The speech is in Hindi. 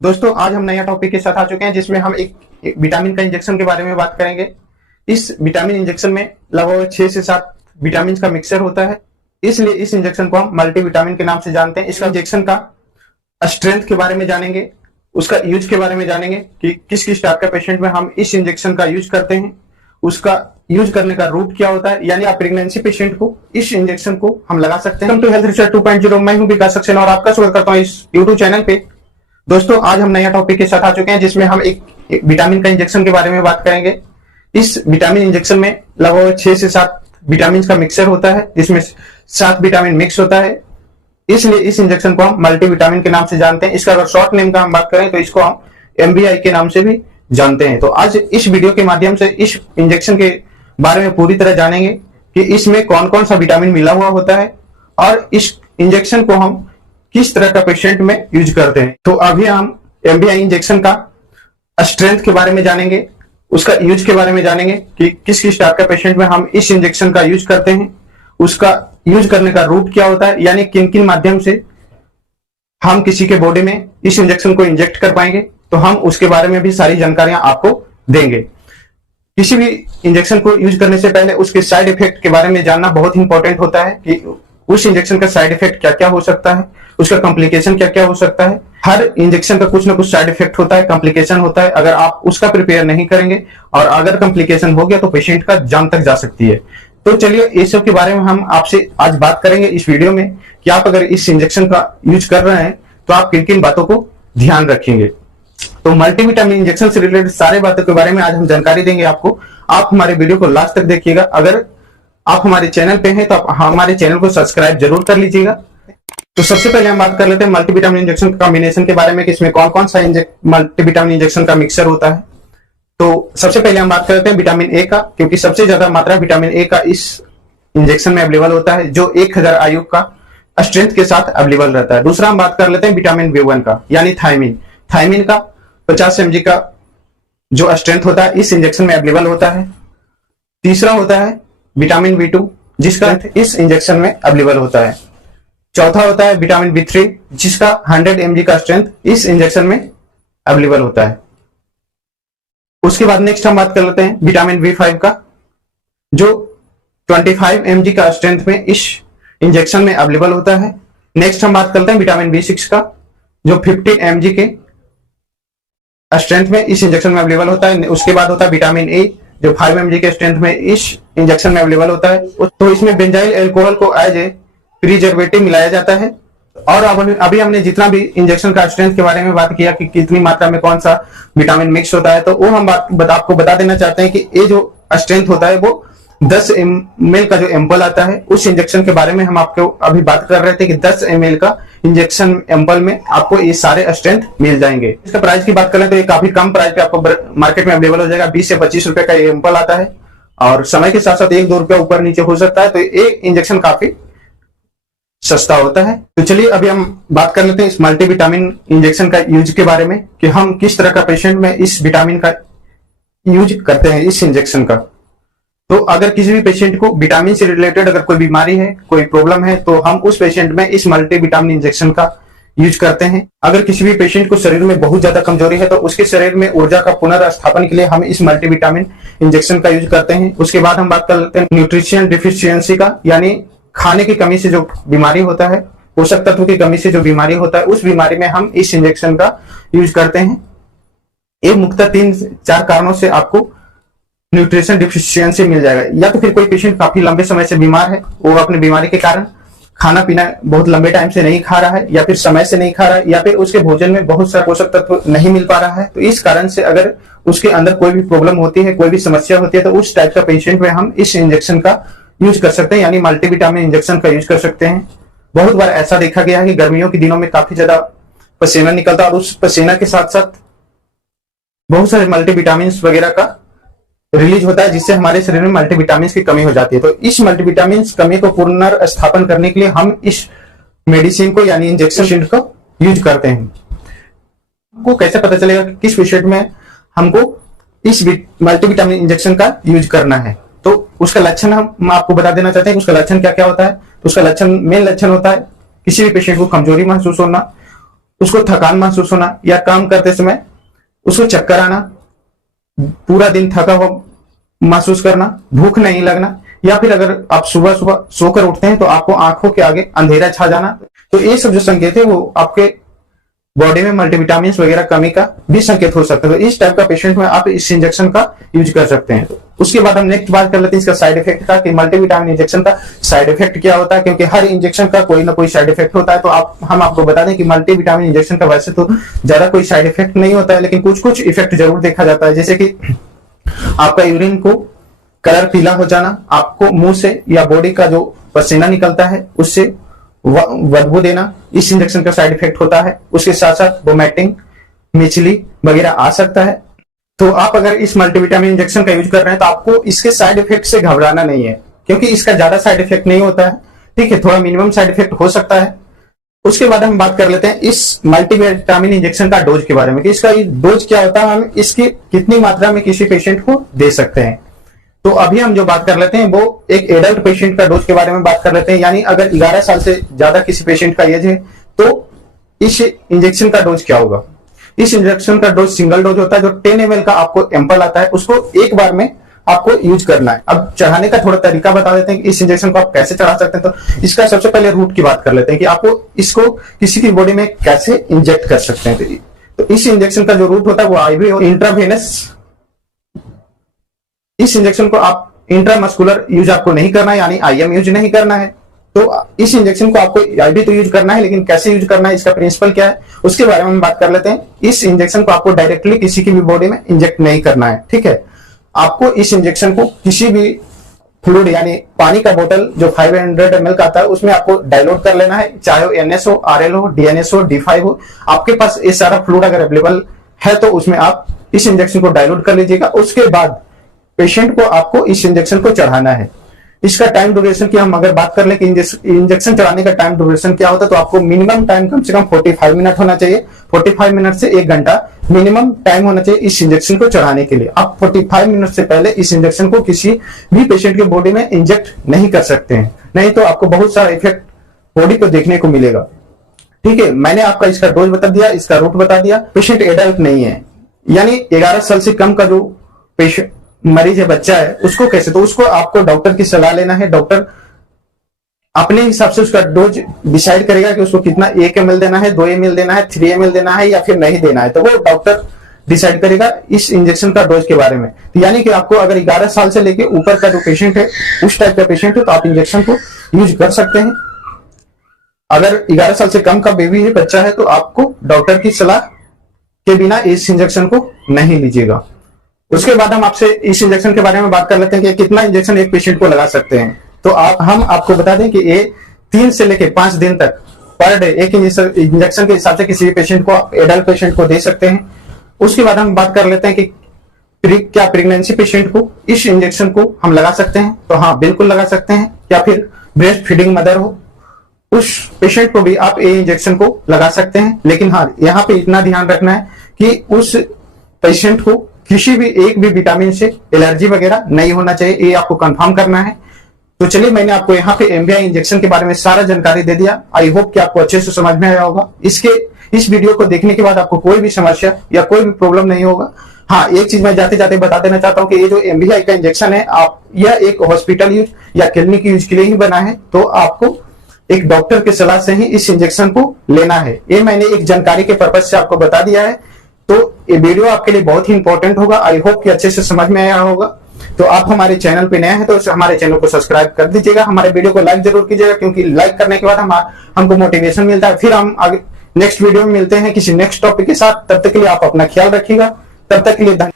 दोस्तों आज हम नया टॉपिक के साथ आ चुके हैं जिसमें हम एक विटामिन का इंजेक्शन के बारे में बात करेंगे। इस विटामिन इंजेक्शन में लगभग 6 से 7 विटामिन का मिक्सचर होता है, इसलिए इस इंजेक्शन को हम मल्टीविटामिन के नाम से जानते हैं। इसका इंजेक्शन का स्ट्रेंथ के बारे में जानेंगे, उसका यूज के बारे में जानेंगे कि किस किस टाइप का पेशेंट में हम इस इंजेक्शन का यूज करते हैं, उसका यूज करने का रूट क्या होता है, यानी आप प्रेगनेंसी पेशेंट को इस इंजेक्शन को हम लगा सकते हैं। टू हेल्थ रिसर्च 2.0 मैं हूं विकास सक्सेना और आपका स्वागत करता हूं इस यूट्यूब चैनल पे। दोस्तों आज हम नया टॉपिक के साथ आ चुके हैं जिसमें हम एक विटामिन का इंजेक्शन के बारे में बात करेंगे। इस विटामिन इंजेक्शन में लगभग 6 से 7 विटामिन का मिक्सचर होता है, जिसमें 7 विटामिन मिक्स होता है, इसलिए इस इंजेक्शन को हम मल्टीविटामिन के नाम से जानते हैं। इसका अगर शॉर्ट नेम का हम बात करें तो इसको हम MBI के नाम से भी जानते हैं। तो आज इस वीडियो के माध्यम से इस इंजेक्शन के बारे में पूरी तरह जानेंगे कि इसमें कौन कौन सा विटामिन मिला हुआ होता है और इस इंजेक्शन को हम किस तरह का पेशेंट में यूज करते हैं। तो अभी हम MBI इंजेक्शन का स्ट्रेंथ के बारे में जानेंगे, उसका यूज के बारे में जानेंगे कि किस किस टाइप का पेशेंट में हम इस इंजेक्शन का यूज करते हैं, उसका यूज करने का रूट क्या होता है, यानी किन किन माध्यम से हम किसी के बॉडी में इस इंजेक्शन को इंजेक्ट कर पाएंगे, तो हम उसके बारे में भी सारी जानकारियां आपको देंगे। किसी भी इंजेक्शन को यूज करने से पहले उसके साइड इफेक्ट के बारे में जानना बहुत ही इंपॉर्टेंट होता है कि उस इंजेक्शन का साइड इफेक्ट क्या क्या हो सकता है, उसका कॉम्प्लिकेशन क्या क्या हो सकता है। हर इंजेक्शन का कुछ ना कुछ साइड इफेक्ट होता है, कॉम्प्लिकेशन होता है। अगर आप उसका प्रिपेयर नहीं करेंगे और अगर कॉम्प्लिकेशन हो गया तो पेशेंट का जान तक जा सकती है। तो चलिए इस सब के बारे में हम आपसे आज बात करेंगे इस वीडियो में कि आप अगर इस इंजेक्शन का यूज कर रहे हैं तो आप किन किन बातों को ध्यान रखेंगे। तो मल्टीविटामिन इंजेक्शन से रिलेटेड सारे बातों के बारे में आज हम जानकारी देंगे आपको। आप हमारे वीडियो को लास्ट तक देखिएगा। अगर आप हमारे चैनल पे हैं तो आप हमारे चैनल को सब्सक्राइब जरूर कर लीजिएगा। तो सबसे पहले हम बात कर लेते हैं मल्टीविटामिन इंजेक्शन कॉम्बिनेशन के बारे में कि इसमें कौन कौन सा मल्टीविटामिन इंजेक्शन का मिक्सचर होता है। तो सबसे पहले हम बात कर लेते हैं विटामिन ए का, क्योंकि सबसे ज्यादा मात्रा विटामिन ए का इस इंजेक्शन में अवेलेबल होता है, जो 1000 आयु का स्ट्रेंथ के साथ अवेलेबल रहता है। दूसरा हम बात कर लेते हैं विटामिन B1 का, यानी थायमिन। थायमिन का 50 mg का जो स्ट्रेंथ होता है इस इंजेक्शन में अवेलेबल होता है। तीसरा होता है विटामिन B2 जिसका इस इंजेक्शन में अवेलेबल होता है। चौथा होता है विटामिन B3 जिसका 100 mg का स्ट्रेंथ इस इंजेक्शन में अवेलेबल होता है। उसके बाद नेक्स्ट हम बात कर लेते हैं विटामिन B5 का, जो 25 mg का स्ट्रेंथ में इस इंजेक्शन में अवेलेबल होता है। नेक्स्ट हम बात करते हैं विटामिन B6 का, जो 50 mg के स्ट्रेंथ में इस इंजेक्शन में अवेलेबल होता है। उसके बाद होता है विटामिन ए, जो 5 mg के स्ट्रेंथ में इस इंजेक्शन में अवेलेबल होता है। तो इसमें बेंजाइल अल्कोहल को एज ए प्रिजर्वेटिव मिलाया जाता है। और अभी हमने जितना भी इंजेक्शन का स्ट्रेंथ के बारे में बात किया कि कितनी मात्रा में कौन सा विटामिन मिक्स होता है, तो वो हम आपको बता देना चाहते हैं कि ये जो स्ट्रेंथ होता है वो 10 ml का जो एम्पल आता है उस इंजेक्शन के बारे में हम आपको अभी बात कर रहे थे कि 10 ml का इंजेक्शन एम्पल में आपको ये सारे स्ट्रेंथ मिल जाएंगे। इसका प्राइस की बात करें तो ये काफी कम प्राइस पे आपको मार्केट में अवेलेबल हो जाएगा। 20 से 25 रुपए का ये एम्पल आता है और समय के साथ साथ 1-2 रुपया ऊपर नीचे हो सकता है, तो ये इंजेक्शन काफी सस्ता होता है। तो चलिए अभी हम बात कर लेते हैं इस मल्टीविटामिन इंजेक्शन का यूज के बारे में कि हम किस तरह का पेशेंट में इस विटामिन का यूज करते हैं इस इंजेक्शन का। तो अगर किसी भी पेशेंट को विटामिन से रिलेटेड अगर कोई बीमारी है, कोई प्रॉब्लम है, तो हम उस पेशेंट में इस मल्टीविटामिन इंजेक्शन का यूज करते हैं। अगर किसी भी पेशेंट को शरीर में बहुत ज्यादा कमजोरी है तो उसके शरीर में ऊर्जा का पुनर्स्थापन के लिए हम इस मल्टीविटामिन इंजेक्शन का यूज करते हैं। उसके बाद हम बात कर लेते हैं न्यूट्रिशन डिफिशियंसी का, यानी खाने की कमी से जो बीमारी होता है, पोषक तत्व की कमी से जो बीमारी होता है, उस बीमारी में हम इस इंजेक्शन का यूज करते हैं। ये मुख्यतः 3-4 कारणों से आपको न्यूट्रिशन डिफिशियंसी मिल जाएगा। या तो फिर कोई पेशेंट काफी लंबे समय से बीमार है, वो अपनी बीमारी के कारण खाना पीना बहुत लंबे टाइम से नहीं खा रहा है, या फिर समय से नहीं खा रहा है, या फिर उसके भोजन में बहुत सारा पोषक तत्व नहीं मिल पा रहा है। तो इस कारण से अगर उसके अंदर कोई भी प्रॉब्लम होती है, कोई भी समस्या होती है, तो उस टाइप का पेशेंट में हम इस इंजेक्शन का यूज कर सकते हैं, यानी मल्टीविटामिन इंजेक्शन का यूज कर सकते हैं। बहुत बार ऐसा देखा गया है कि गर्मियों के दिनों में काफी ज्यादा पसीना निकलता है और उस पसीना के साथ साथ बहुत सारे मल्टीविटामिन वगैरह का रिलीज होता है, जिससे हमारे शरीर में मल्टीविटामिन की कमी हो जाती है। तो इस मल्टीविटामिन कमी को पुनर्स्थापन करने के लिए हम इस मेडिसिन को यानी इंजेक्शन को यूज करते हैं। हमको कैसे पता चलेगा कि किस पेशेंट में हमको इस मल्टीविटामिन इंजेक्शन का यूज करना है, तो उसका लक्षण हम आपको बता देना चाहते हैं कि उसका लक्षण क्या क्या होता है। तो उसका लक्षण, मेन लक्षण होता है किसी भी पेशेंट को कमजोरी महसूस होना, उसको थकान महसूस होना या काम करते समय उसको चक्कर आना, पूरा दिन थका हुआ महसूस करना, भूख नहीं लगना, या फिर अगर आप सुबह सुबह सोकर उठते हैं तो आपको आंखों के आगे अंधेरा छा जाना, तो ये सब जो संकेत है वो आपके बॉडी में मल्टीविटामिन वगैरह कमी का भी संकेत हो सकता है। तो इस टाइप का पेशेंट में आप इस इंजेक्शन का यूज कर सकते हैं। तो उसके बाद हम नेक्स्ट बात कर लेते हैं इसका साइड इफेक्ट का, कि मल्टीविटामिन इंजेक्शन का साइड इफेक्ट क्या होता है, क्योंकि हर इंजेक्शन का कोई ना कोई साइड इफेक्ट होता है। तो हम आपको बता दें कि मल्टीविटामिन इंजेक्शन का वैसे तो ज्यादा कोई साइड इफेक्ट नहीं होता है, लेकिन कुछ कुछ इफेक्ट जरूर देखा जाता है, जैसे कि आपका यूरिन को कलर पीला हो जाना, आपको मुंह से या बॉडी का जो पसीना निकलता है उससे बदबू देना, इस इंजेक्शन का साइड इफेक्ट होता है। उसके साथ साथ वोमिटिंग, मिचली वगैरह आ सकता है। तो आप अगर इस मल्टीविटामिन इंजेक्शन का यूज कर रहे हैं तो आपको इसके साइड इफेक्ट से घबराना नहीं है, क्योंकि इसका ज्यादा साइड इफेक्ट नहीं होता है। ठीक है, थोड़ा मिनिमम साइड इफेक्ट हो सकता है। उसके बाद हम बात कर लेते हैं इस मल्टीविटामिन इंजेक्शन का डोज के बारे में, कि इसका डोज क्या होता है, हम इसकी कितनी मात्रा में किसी पेशेंट को दे सकते हैं। तो अभी हम जो बात कर लेते हैं वो एक एडल्ट पेशेंट का डोज के बारे में बात कर लेते हैं, यानी अगर 11 साल से ज्यादा किसी पेशेंट का एज है तो इस इंजेक्शन का डोज क्या होगा। इस इंजेक्शन का डोज सिंगल डोज होता है, जो 10 ml का आपको एम्पल आता है, उसको एक बार में आपको यूज करना है। अब चढ़ाने का थोड़ा तरीका बता देते हैं कि इस इंजेक्शन को आप कैसे चढ़ा सकते हैं। तो इसका सबसे पहले रूट की बात कर लेते हैं कि आपको इसको किसी की बॉडी में कैसे इंजेक्ट कर सकते हैं। तो इस इंजेक्शन का जो रूट होता है वो आईवी और इंट्रावेनस। इस इंजेक्शन को आप इंट्रामस्कुलर यूज आपको नहीं करना है, यानी आईएम यूज नहीं करना है। तो इस इंजेक्शन को आपको आईवी तो यूज करना है, लेकिन कैसे यूज करना है, इसका प्रिंसिपल क्या है, उसके बारे में हम बात कर लेते हैं। इस इंजेक्शन को आपको डायरेक्टली किसी की भी बॉडी में इंजेक्ट नहीं करना है। ठीक है, आपको इस इंजेक्शन को किसी भी फ्लूइड यानी पानी का बोतल जो 500 ml का आता है उसमें आपको डाइल्यूट कर लेना है, चाहे वो NS हो, RL हो, DNS हो, D5 हो। आपके पास ये सारा फ्लूइड अगर अवेलेबल है तो उसमें आप इस इंजेक्शन को डाइल्यूट कर लीजिएगा। उसके बाद पेशेंट को आपको इस इंजेक्शन को चढ़ाना है। इसका टाइम ड्यूरेशन की हम अगर बात कर ले कि इंजेक्शन चढ़ाने का टाइम ड्यूरेशन क्या होता है, तो आपको मिनिमम टाइम कम से कम 45 मिनट होना चाहिए। 45 मिनट से 1 घंटा मिनिमम टाइम होना चाहिए इस इंजेक्शन को चढ़ाने के लिए। आप 45 मिनट से पहले इस इंजेक्शन को किसी भी पेशेंट के बॉडी में इंजेक्ट नहीं कर सकते हैं, नहीं तो आपको बहुत सारा इफेक्ट बॉडी को देखने को मिलेगा। ठीक है, मैंने आपका इसका डोज बता दिया, इसका रूट बता दिया। पेशेंट एडल्ट नहीं है, यानी 11 साल से कम का जो पेशेंट मरीज है, बच्चा है, उसको कैसे, तो उसको आपको डॉक्टर की सलाह लेना है। डॉक्टर अपने हिसाब से उसका डोज डिसाइड करेगा कि उसको कितना 1 ml देना है, 2 ml देना है, 3 ml देना है या फिर नहीं देना है। तो वो डॉक्टर डिसाइड करेगा इस इंजेक्शन का डोज के बारे में। तो यानी कि आपको अगर 11 साल से लेके ऊपर का जो पेशेंट है, उस टाइप का पेशेंट है, तो आप इंजेक्शन को यूज कर सकते हैं। अगर 11 साल से कम का बेबी है, बच्चा है, तो आपको डॉक्टर की सलाह के बिना इस इंजेक्शन को नहीं लीजिएगा। उसके बाद हम आपसे इस इंजेक्शन के बारे में बात कर लेते हैं कि कितना इंजेक्शन एक पेशेंट को लगा सकते हैं। तो हम आपको बता दें कि ये 3 से लेकर 5 दिन तक पर डे एक इंजेक्शन के हिसाब से किसी भी पेशेंट को, एडल्ट पेशेंट को दे सकते हैं। उसके बाद हम बात कर लेते हैं कि क्या प्रेगनेंसी पेशेंट को इस इंजेक्शन को हम लगा सकते हैं। तो हाँ, बिल्कुल लगा सकते हैं। या फिर ब्रेस्ट फीडिंग मदर हो, उस पेशेंट को भी आप ये इंजेक्शन को लगा सकते हैं। लेकिन हाँ, यहाँ पे इतना ध्यान रखना है कि उस पेशेंट को किसी भी एक भी विटामिन से एलर्जी वगैरह नहीं होना चाहिए, ये आपको कंफर्म करना है। तो चलिए, मैंने आपको यहाँ पे एमबीआई इंजेक्शन के बारे में सारा जानकारी दे दिया। आई होप कि आपको अच्छे से समझ में आया होगा। इस वीडियो को देखने के बाद आपको कोई भी समस्या या कोई भी प्रॉब्लम नहीं होगा। हाँ, एक चीज मैं जाते जाते बता देना चाहता हूँ कि ये जो एमबीआई का इंजेक्शन है, आप यह एक हॉस्पिटल यूज या क्लिनिक यूज के लिए ही बना है। तो आपको एक डॉक्टर की सलाह से ही इस इंजेक्शन को लेना है। ये मैंने एक जानकारी के पर्पज से आपको बता दिया है। तो ये वीडियो आपके लिए बहुत ही इंपॉर्टेंट होगा। आई होप कि अच्छे से समझ में आया होगा। तो आप हमारे चैनल पे नए हैं तो हमारे चैनल को सब्सक्राइब कर दीजिएगा। हमारे वीडियो को लाइक जरूर कीजिएगा, क्योंकि लाइक करने के बाद हमको मोटिवेशन मिलता है। फिर हम आगे नेक्स्ट वीडियो में मिलते हैं किसी नेक्स्ट टॉपिक के साथ। तब तक के लिए आप अपना ख्याल रखिएगा। तब तक के लिए धन्यवाद।